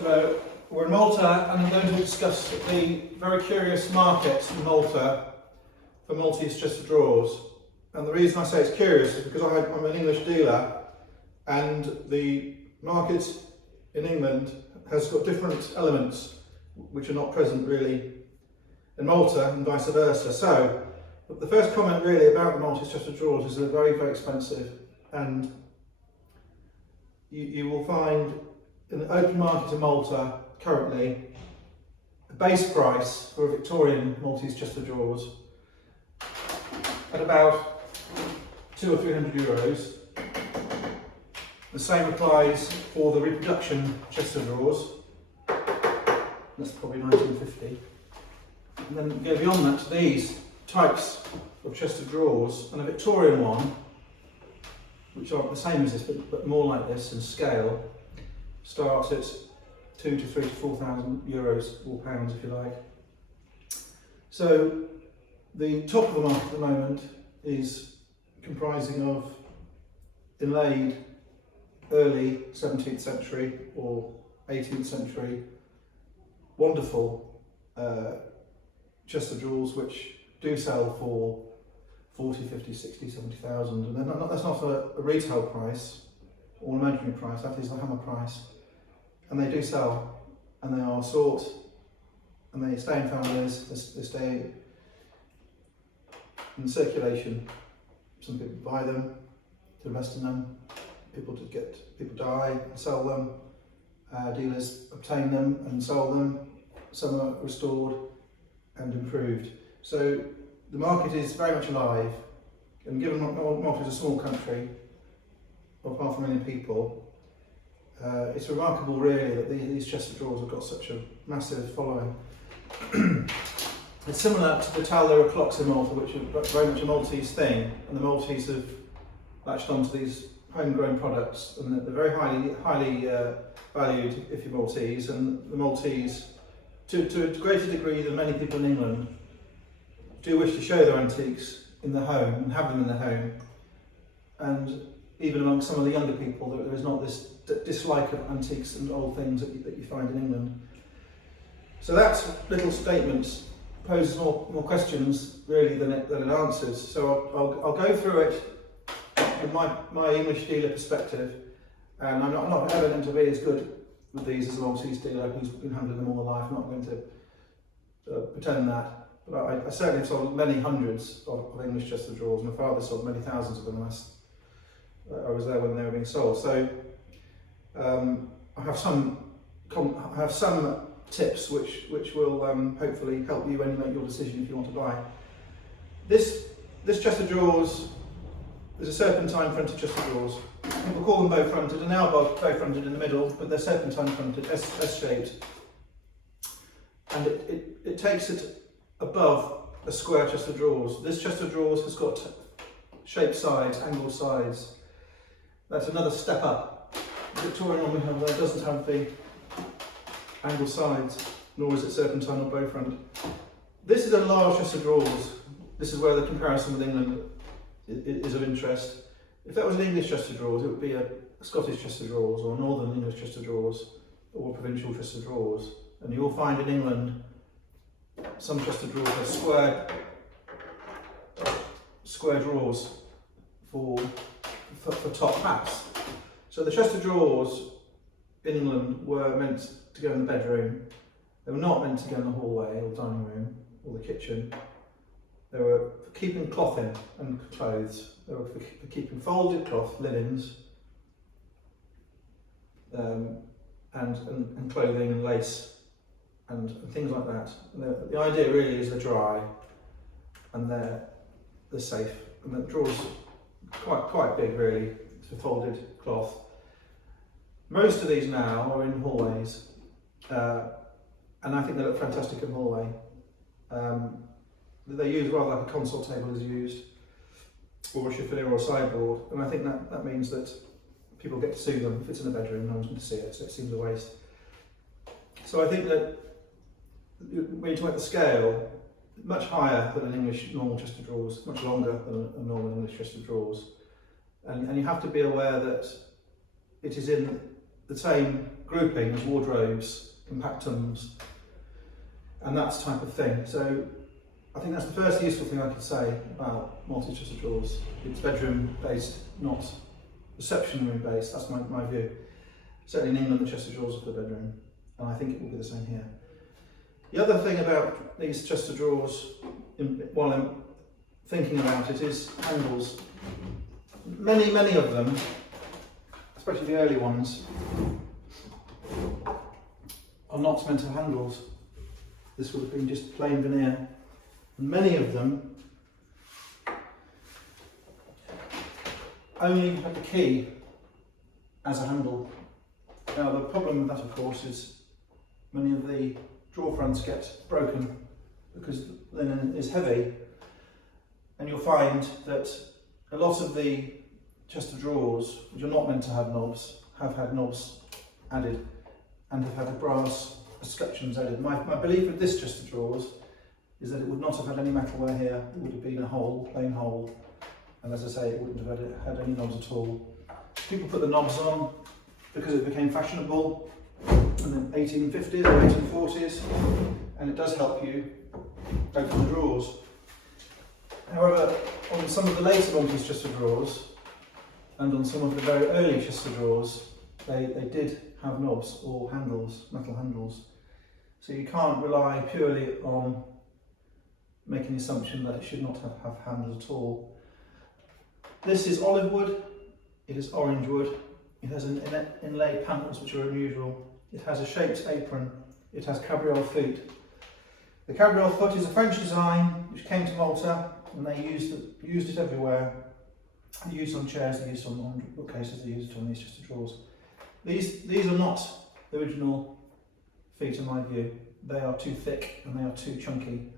Hello, we're in Malta and I'm going to discuss the very curious market in Malta for Maltese chest of drawers. And the reason I say it's curious is because I'm an English dealer and the market in England has got different elements which are not present really in Malta and vice versa. So the first comment really about the Maltese chest of drawers is they're very, very expensive, and you will find in the open market in Malta currently a base price for a Victorian Maltese chest of drawers at about 200 or 300 euros. The same applies for the reproduction chest of drawers. That's probably 1950. And then go beyond that to these types of chest of drawers, and a Victorian one, which aren't the same as this but more like this in scale, starts at 2 to 3 to 4,000 euros or pounds if you like. So the top of the market at the moment is comprising of inlaid early 17th century or 18th century wonderful chest of drawers which do sell for 40, 50, 60, 70,000, and that's not a retail price or an imaginary price, that is the hammer price. And they do sell, and they are sought, and they stay in families, they stay in circulation. Some people buy them to invest in them, people die and sell them, dealers obtain them and sell them, some are restored and improved. So the market is very much alive, and given Malta is a small country of 500,000 people, it's remarkable really that these chest of drawers have got such a massive following. It's similar to the Tallow clocks in Malta, which are very much a Maltese thing, and the Maltese have latched onto these homegrown products, and they're very highly valued if you're Maltese, and the Maltese, to a greater degree than many people in England, do wish to show their antiques in the home and have them in the home. And even among some of the younger people, there is not this dislike of antiques and old things that you find in England. So that little statement poses more questions really than it answers. So I'll go through it from my English dealer perspective, and I'm not evident to be as good with these as a Maltese dealer who's been handling them all their life. I'm not going to pretend that. But I certainly have sold many hundreds of English chest of drawers. My father sold many thousands of them last. I was there when they were being sold. So I have some tips which will hopefully help you when you make your decision if you want to buy. This chest of drawers is a serpentine fronted chest of drawers. People call them bow fronted, and they are bow fronted in the middle, but they're serpentine fronted, S shaped, and it takes it above a square chest of drawers. This chest of drawers has got shaped sides, angled sides. That's another step up. The Victorian one we have there doesn't have the angled sides, nor is it serpentine or bow front. This is a large chest of drawers. This is where the comparison with England is of interest. If that was an English chest of drawers, it would be a Scottish chest of drawers, or a Northern English chest of drawers, or a provincial chest of drawers. And you will find in England some chest of drawers are square drawers for top hats. So the chest of drawers in England were meant to go in the bedroom. They were not meant to go in the hallway or dining room or the kitchen. They were for keeping cloth in and clothes. They were for keeping folded cloth, linens, and clothing and lace and things like that. And the idea really is they're dry and they're safe, and the drawers quite big really. It's a folded cloth. Most of these now are in hallways, and I think they look fantastic in hallway. They're used rather like a console table is used, or a chiffonier or a sideboard, and I think that means that people get to see them. If it's in a bedroom, no one's going to see it, so it seems a waste. So I think that when you talk about the scale, much higher than an English normal chest of drawers, much longer than a normal English chest of drawers, and you have to be aware that it is in the same grouping as wardrobes, compactums, and that type of thing. So I think that's the first useful thing I could say about Maltese chest of drawers. It's bedroom based, not reception room based. That's my view. Certainly in England, the chest of drawers are for the bedroom, and I think it will be the same here. The other thing about these chest of drawers, while I'm thinking about it, is handles. Many of them, especially the early ones, are not meant to have handles. This would have been just plain veneer. And many of them only have the key as a handle. Now the problem with that, of course, is many of the drawer fronts get broken because linen is heavy, and you'll find that a lot of the chest of drawers, which are not meant to have knobs, have had knobs added and have had brass escutcheons added. My belief with this chest of drawers is that it would not have had any metalware here. It would have been a hole, plain hole, and as I say, it wouldn't have had any knobs at all. People put the knobs on because it became fashionable in the 1850s or 1840s, and it does help you open the drawers. However, on some of the later Maltese chest of drawers and on some of the very early chest of drawers, they did have knobs or handles, metal handles. So you can't rely purely on making the assumption that it should not have handles at all. This is olive wood, it is orange wood, it has an inlay panels which are unusual, it has a shaped apron, it has cabriole feet. The cabriole foot is a French design which came to Malta, and they used it everywhere. They used it on chairs, they used it on bookcases, they used it on these chest of drawers. These are not the original feet in my view. They are too thick and they are too chunky.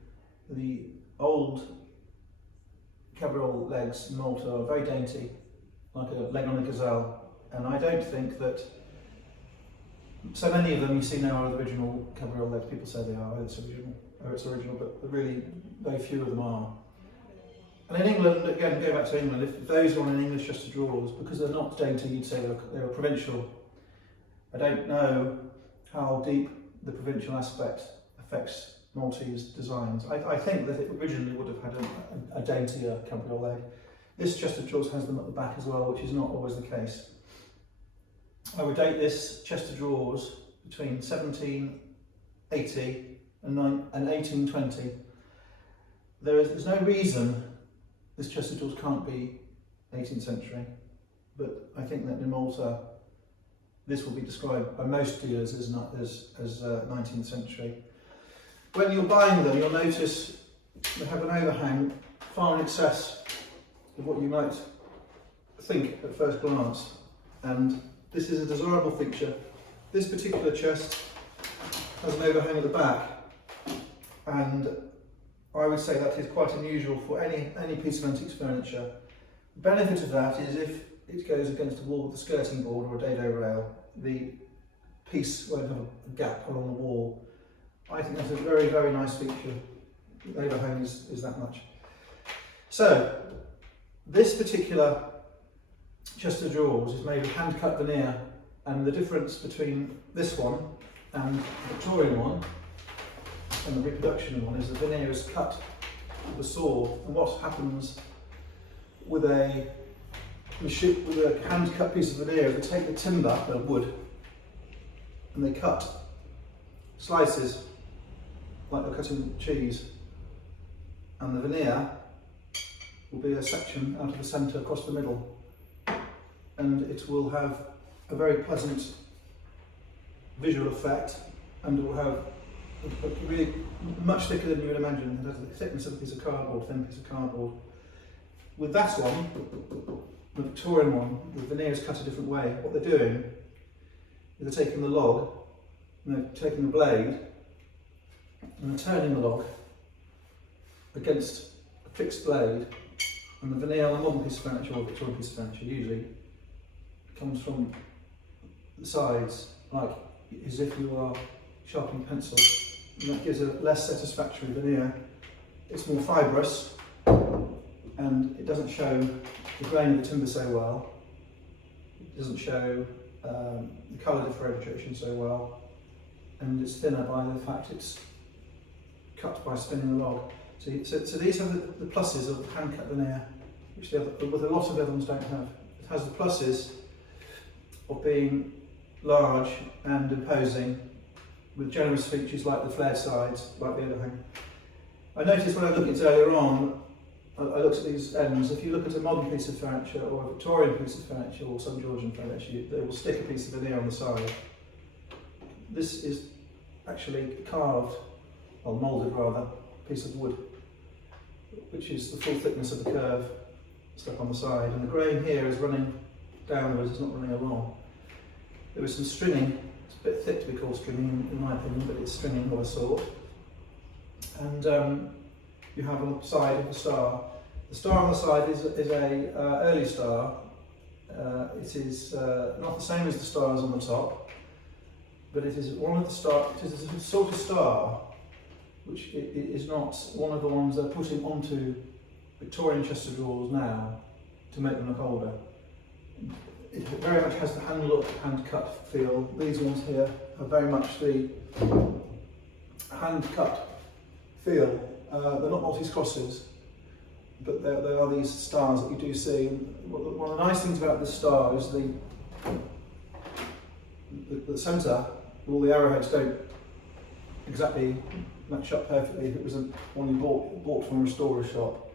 The old cabriole legs in Malta are very dainty, like a leg on a gazelle, and I don't think that so many of them you see now are the original cabriole legs. People say they are, it's original, but really very few of them are. And in England, again, go back to England, if those are on an English chest of drawers, because they're not dainty, you'd say they're provincial. I don't know how deep the provincial aspect affects Maltese designs. I think that it originally would have had a daintier cabriole leg. This chest of drawers has them at the back as well, which is not always the case. I would date this chest of drawers between 1780 and 1820. There's no reason this chest of drawers can't be 18th century, but I think that in Malta this will be described by most dealers as 19th century. When you're buying them, you'll notice they have an overhang far in excess of what you might think at first glance, and this is a desirable feature. This particular chest has an overhang at the back, and I would say that is quite unusual for any piece of antiques furniture. The benefit of that is if it goes against a wall with a skirting board or a dado rail, the piece won't have a gap along the wall. I think that's a very, very nice feature. The overhang is that much. So, this particular chest of drawers is made of hand-cut veneer, and the difference between this one and the Victorian one and the reproduction one is the veneer is cut with a saw, and what happens with a hand-cut piece of veneer is they take the timber, the wood, and they cut slices like they're cutting cheese, and the veneer will be a section out of the centre across the middle, and it will have a very pleasant visual effect, and it will have a really much thicker than you would imagine. It has the thickness of a piece of cardboard, thin piece of cardboard. With that one, the Victorian one, the veneer is cut a different way. What they're doing is they're taking the log, and they're taking the blade, and they're turning the log against a fixed blade, and the veneer on a modern piece of furniture or Victorian piece of furniture usually comes from the sides, like as if you are sharpening pencil, and that gives a less satisfactory veneer. It's more fibrous, and it doesn't show the grain of the timber so well. It doesn't show the colour differentiation so well, and it's thinner by the fact it's cut by spinning the log. So these have the pluses of hand cut veneer, which with a lot of the other ones don't have. It has the pluses of being large and imposing, with generous features like the flared sides, like the overhang. I noticed when I looked at it earlier on, I looked at these ends. If you look at a modern piece of furniture or a Victorian piece of furniture or some Georgian furniture, they will stick a piece of veneer on the side. This is actually carved, or moulded rather, piece of wood, which is the full thickness of the curve stuck on the side, and the grain here is running downwards, it's not running along. There was some stringing. It's a bit thick to be called stringing in my opinion, but it's stringing of a sort. And you have on the side of the star. The star on the side is a early star. It is not the same as the stars on the top, but it is one of the stars. It is a sort of star which it is not one of the ones they're putting onto Victorian chest of drawers now to make them look older. It very much has the hand look, hand cut feel. These ones here have very much the hand cut feel. They're not Maltese crosses, but there are these stars that you do see. One of the nice things about this star is the centre, all the arrowheads don't exactly match up perfectly. If it was one you bought from a restorer shop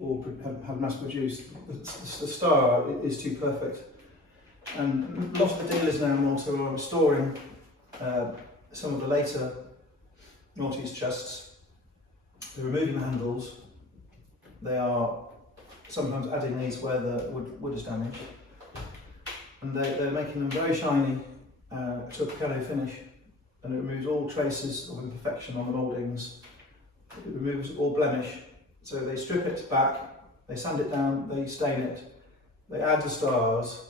or had mass produced, the star is too perfect. And a lot of the dealers now in Malta are restoring some of the later Maltese chests. They're removing the handles. They are sometimes adding these where the wood is damaged, and they're making them very shiny to a piano finish, and it removes all traces of imperfection on the mouldings. It removes all blemish. So they strip it back, they sand it down, they stain it, they add the stars,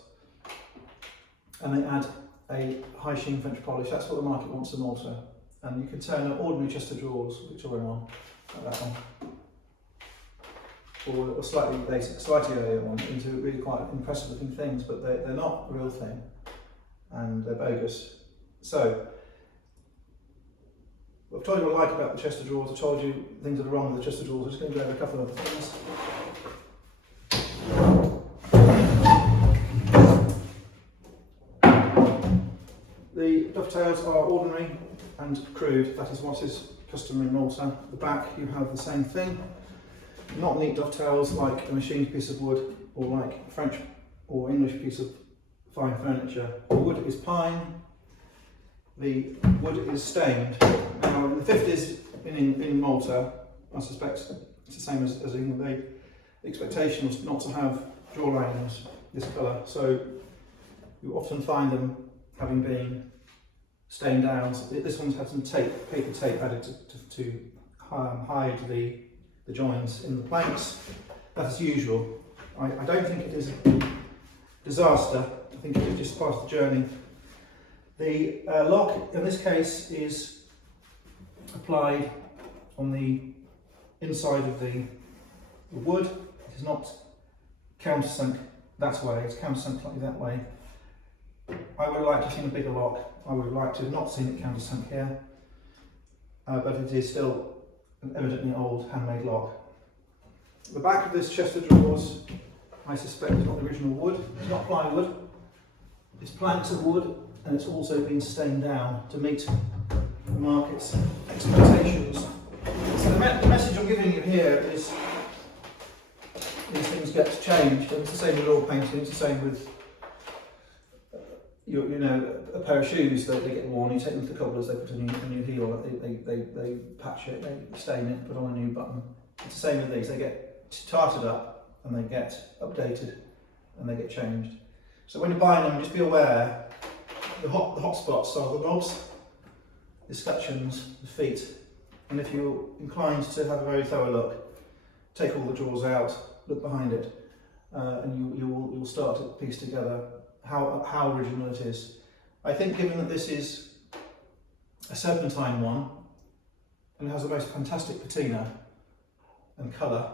and they add a high sheen French polish. That's what the market wants in Malta. And you can turn an ordinary chest of drawers, Victorian one, like that one, or a slightly earlier one, into really quite impressive looking things, but they're not a real thing, and they're bogus. So, I've told you what I like about the chest of drawers. I've told you things that are wrong with the chest of drawers. I'm just going to go over a couple of things. The dovetails are ordinary and crude. That is what is customary in Malta. At the back you have the same thing. Not neat dovetails like a machined piece of wood or like a French or English piece of fine furniture. The wood is pine. The wood is stained. Now in the 50s in Malta, I suspect it's the same as England, the expectation was not to have drawer linings this colour, so you often find them having been stained down. So this one's had some tape, paper tape added to hide the joins in the planks. That is usual. I don't think it is a disaster. I think it is just part of the journey. The lock in this case is applied on the inside of the wood. It is not countersunk that way, it's countersunk slightly that way. I would have liked to have seen a bigger lock. I would have liked to have not seen it countersunk here, but it is still an evidently old handmade lock. The back of this chest of drawers, I suspect, is not the original wood. It's not plywood, it's planks of wood, and it's also been stained down to meet the market's expectations. So the message I'm giving you here is these things get changed, and it's the same with oil painting, it's the same with a pair of shoes. They get worn, you take them to the cobblers, they put a new heel on it, they patch it, they stain it, put on a new button. It's the same with these, they get tarted up and they get updated and they get changed. So when you're buying them, just be aware the hot spots are the knobs, the escutcheons, the feet, and if you're inclined to have a very thorough look, take all the drawers out, look behind it, and you'll start to piece together how original it is. I think given that this is a serpentine one and it has the most fantastic patina and colour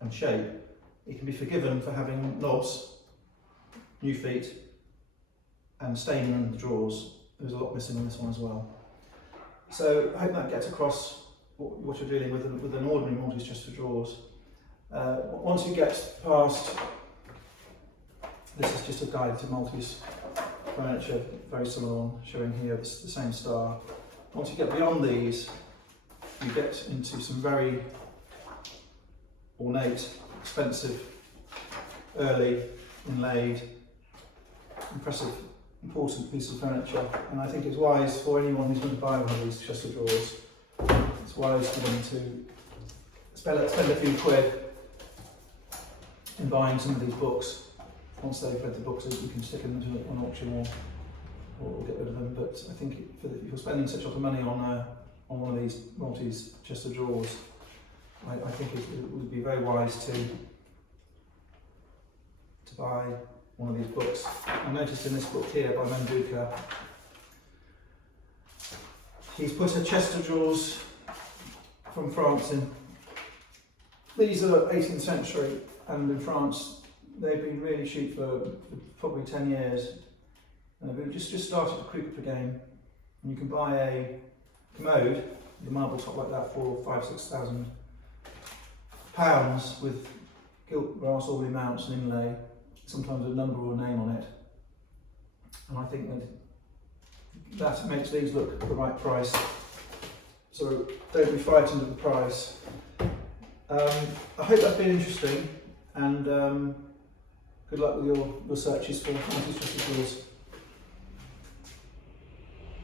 and shape, it can be forgiven for having knobs, new feet, and staining under the drawers. There's a lot missing on this one as well. So I hope that gets across what you're dealing with an ordinary Maltese chest of drawers. Once you get past, this is just a guide to Maltese furniture, very similar one, showing here the same star. Once you get beyond these, you get into some very ornate, expensive, early, inlaid, impressive, important piece of furniture. And I think it's wise for anyone who's going to buy one of these chest of drawers, it's wise for them to spend a few quid in buying some of these books. Once they've read the books, you can stick them into an auction or get rid of them. But I think if you're spending such a lot of money on one of these Maltese chest of drawers, I think it would be very wise to buy one of these books. I noticed in this book here by Menduca, he's put a chest of drawers from France in. These are 18th century, and in France they've been really cheap for probably 10 years. And they've just started to creep up again. And you can buy a commode with a marble top like that for £5,000–6,000 with gilt brass orby mounts and inlay, sometimes a number or a name on it. And I think that makes these look at the right price. So don't be frightened of the price. I hope that's been interesting, and good luck with your searches for Maltese chest of drawers.